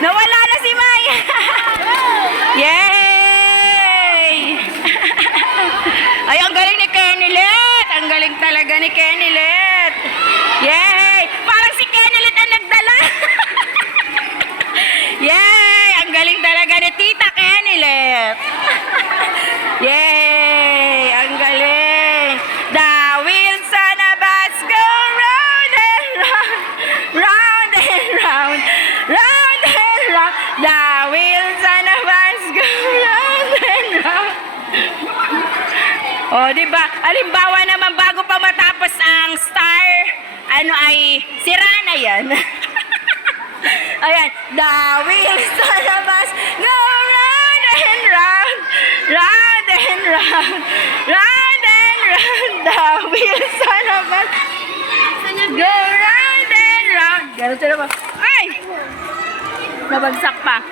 Nawala na si Maya. Yay! Ay, ang galing ni Kenilet. Ang galing talaga ni Kenilet. Yay! Parang si Kenilet ang nagdala. Yay! Ang galing talaga ni Tita Kenilet. Yay! Ang galing. The wheels on a bus go round and round, round and round, round and round. The wheels on a bus go round and round. O, diba? Halimbawa naman, bago pa matapos ang star, ano ay, sira na yan. Ayan. The wheels on a bus go round and round, round and round, round and round. The wheels on a bus go round and round. Ganun sila ba? Ay! Nabagsak pa.